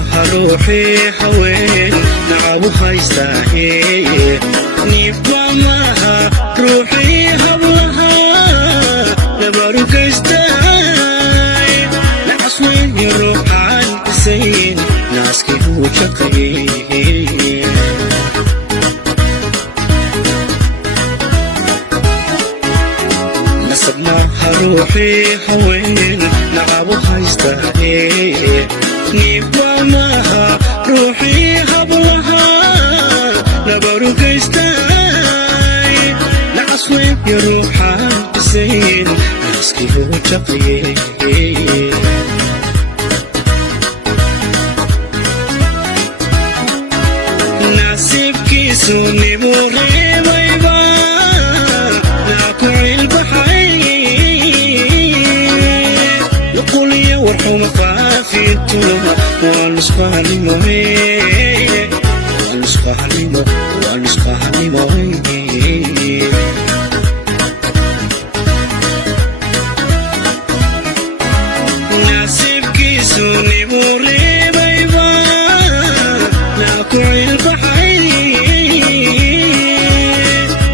maaha ruuxii haween nacabu haystaahe niba maaha ruuxii hablaha nabaru gaystaay nacas weyn ruuxaan isayn naaskii uu shaqeeyey nasab maaha ruuxii haween nacabu haystaahe niba maaha ruuxii hablaha nabaru gaystaay nacas weyn ruuxaan isayn naaskii uu shaqeeyey nasiibkiisu nimu reebayba naaku cilbaxay nuquliya warxuma faafintuna waa nusqahanimo nasiibkiisu nimu reebayba naaku cilbaxay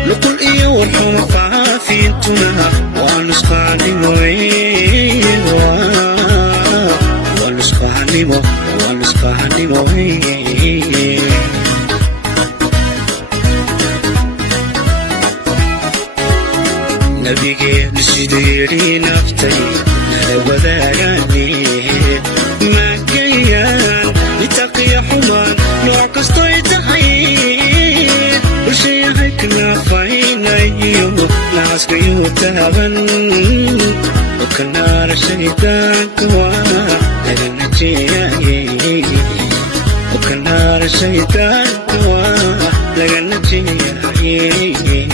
nuqul iyo warxuma faafintuna waa nusqahanimo nabigeenu siduu yidhi naftay nala wadaagaane maagayaan nitaqiya xumaan nooc kastoy tahay bulshayahay kanaafaynayo naaskayuu taaban okanaara shaydaanka waa laga najeeyay okanaara shaydaanka waa laga najeeyay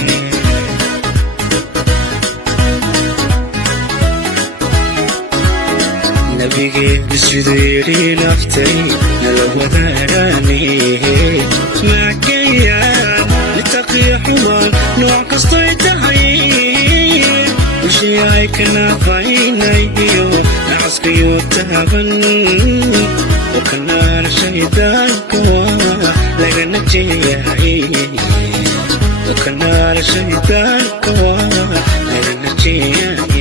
nabigeenu siduu yidhi naftay nala wadaagaane maagayaan nitaqiya xumaan nooc kastoy tahay bulshayahay kanaafaynayo nacaskayuu taaban okanaara shaydaanka waa laga najeeyay okanaara shaydaanka waa laga najeeyay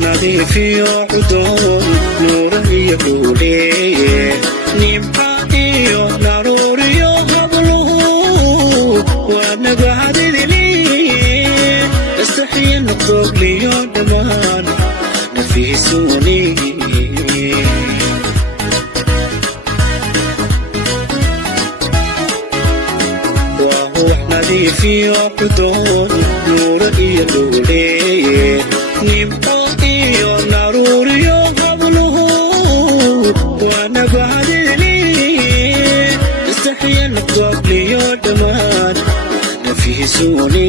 nadiifiyo cudoon nuura iyo buulee nimca iyo daruuriyo habluhu waa nabahadidili astaxiya noqdogliyo dhammaan nafiisuuni waa ruux nadiifiyo cudoon nuura iyo buulee nimca iyo daruuriyo habluhu waa nabahadili astaxiya noqdogliyo dhammaan nafiisuuni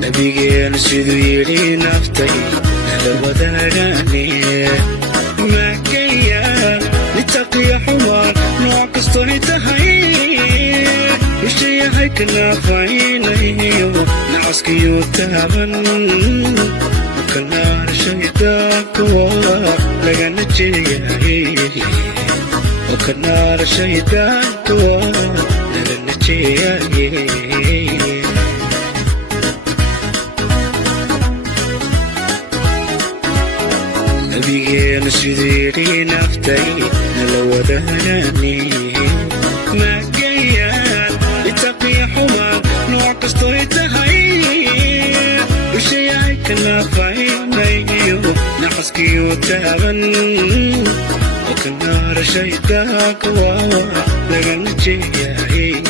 nabigeenu siduu yidhi naftay nala wadaagaane maagaya كنافينيو نعسكيو تابن وكنار شيداك لغن جياي وكنار شيداك لغن جياي نبيين سيدي نفتي نلوداني ما جيان لتقي حمار نوع قصتيتهاي وشياي كنافينيو نعسكيو تابن وكنار شيداك لغن جياي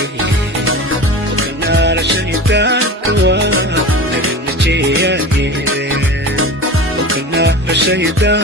وكنار شيداك لغن جياي وكنار شيداك